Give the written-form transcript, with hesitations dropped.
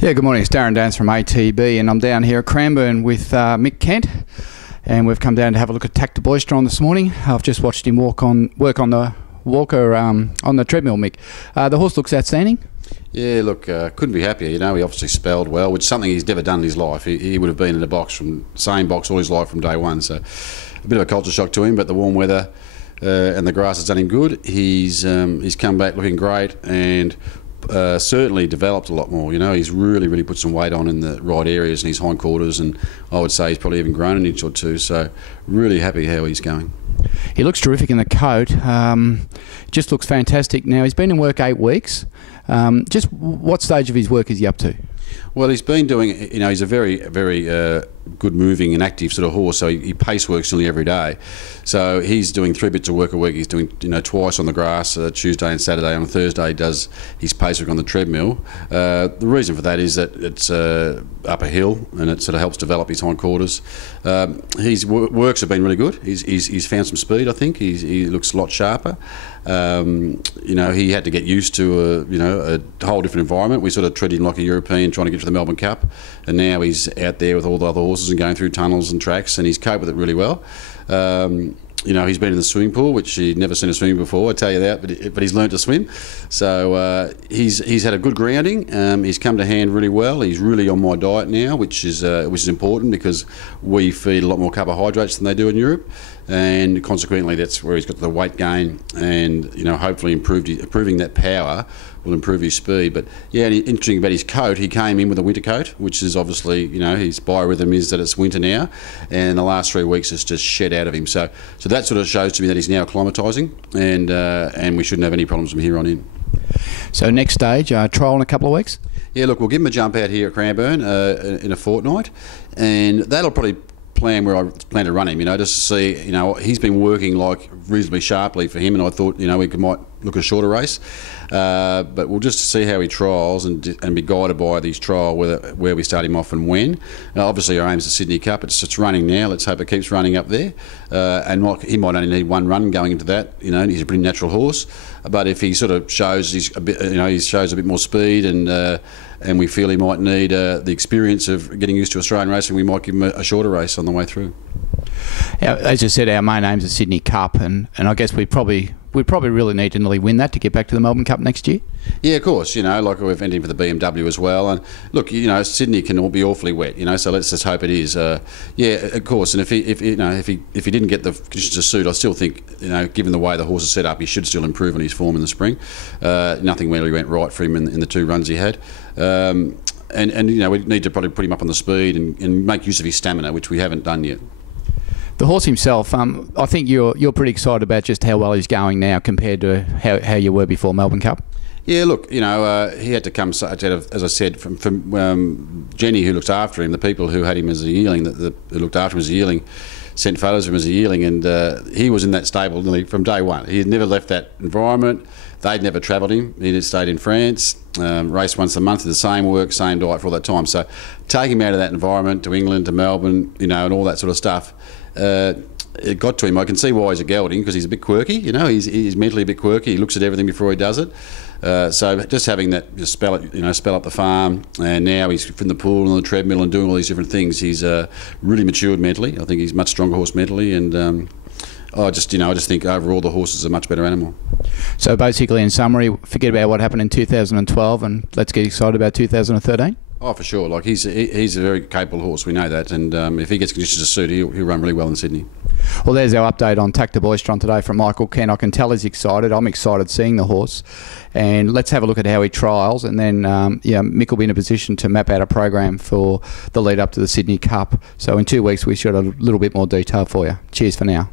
Yeah, good morning. It's Darren Dance from ATB, and I'm down here at Cranbourne with Mick Kent, and we've come down to have a look at Tac De Boistron this morning. I've just watched him work on the walker on the treadmill, Mick. The horse looks outstanding. Yeah, look, couldn't be happier. You know, he obviously spelled well, which is something he's never done in his life. He would have been in the same box all his life from day one. So a bit of a culture shock to him, but the warm weather and the grass has done him good. He's come back looking great and certainly developed a lot more. You know, he's really put some weight on in the right areas in his hindquarters, and I would say he's probably even grown an inch or two. So really happy how he's going. He looks terrific in the coat. Just looks fantastic. Now, he's been in work 8 weeks. Just what stage of his work is he up to? Well, he's been doing, you know, he's a very good moving and active sort of horse, so he pace works nearly every day. So he's doing 3 bits of work a week. He's doing, you know, twice on the grass, Tuesday and Saturday. On Thursday he does his pace work on the treadmill. The reason for that is that it's up a hill and it sort of helps develop his hindquarters. His works have been really good. He's found some speed, I think. He looks a lot sharper. You know, he had to get used to a whole different environment. We sort of treated him like a European trying to get to the Melbourne Cup, and now he's out there with all the other horses and going through tunnels and tracks, and he's coped with it really well. You know, he's been in the swimming pool, which he'd never seen a swimming before, I tell you that, but he's learnt to swim. So he's had a good grounding. He's come to hand really well. He's really on my diet now, which is important because we feed a lot more carbohydrates than they do in Europe, and consequently that's where he's got the weight gain, and you know, hopefully improving that power will improve his speed. But yeah, and interesting about his coat, he came in with a winter coat, which is obviously, you know, his biorhythm is that it's winter now, and the last 3 weeks it's just shed out of him. So that sort of shows to me that he's now acclimatising, and we shouldn't have any problems from here on in. So next stage, trial in a couple of weeks? Yeah, look, we'll give him a jump out here at Cranbourne in a fortnight, and that'll probably plan where I plan to run him, you know, just to see, you know, he's been working like reasonably sharply for him, and I thought, you know, we might look at a shorter race, but we'll just see how he trials and be guided by these trial where we start him off and when. Obviously our aim is the Sydney Cup. It's running now. Let's hope it keeps running up there, and he might only need one run going into that. You know, he's a pretty natural horse, but if he sort of shows he shows a bit more speed, and we feel he might need the experience of getting used to Australian racing, we might give him a shorter race on the way through. Yeah, as you said, our main aim is the Sydney Cup, and I guess we probably really need to nearly win that to get back to the Melbourne Cup next year. Yeah, of course. You know, like we've entered for the BMW as well, and look, you know, Sydney can all be awfully wet. You know, so let's just hope it is. Yeah, of course. And if he didn't get the conditions to suit, I still think, you know, given the way the horse is set up, he should still improve on his form in the spring. Nothing really went right for him in the 2 runs he had. And you know, we need to probably put him up on the speed and make use of his stamina, which we haven't done yet. The horse himself, I think you're pretty excited about just how well he's going now compared to how you were before Melbourne Cup. Yeah, look, you know, he had to come, as I said, from Jenny, who looks after him. The people who had him as a yearling, who looked after him as a yearling, sent photos of him as a yearling, and he was in that stable nearly from day one. He had never left that environment. They'd never travelled him. He had stayed in France, raced once a month, did the same work, same diet for all that time. So take him out of that environment to England, to Melbourne, you know, and all that sort of stuff. It got to him. I can see why he's a gelding, because he's a bit quirky. You know, he's mentally a bit quirky. He looks at everything before he does it. So just having that, just spell up the farm, and now he's from the pool and on the treadmill and doing all these different things. He's really matured mentally. I think he's a much stronger horse mentally, and I just think overall the horse is a much better animal. So basically, in summary, forget about what happened in 2012 and let's get excited about 2013. Oh, for sure. Like he's a very capable horse. We know that, and if he gets conditions to suit, he'll run really well in Sydney. Well, there's our update on Tac De Boistron today from Michael Kent. I can tell he's excited. I'm excited seeing the horse, and let's have a look at how he trials, and then Mick will be in a position to map out a program for the lead up to the Sydney Cup. So in 2 weeks we should have a little bit more detail for you. Cheers for now.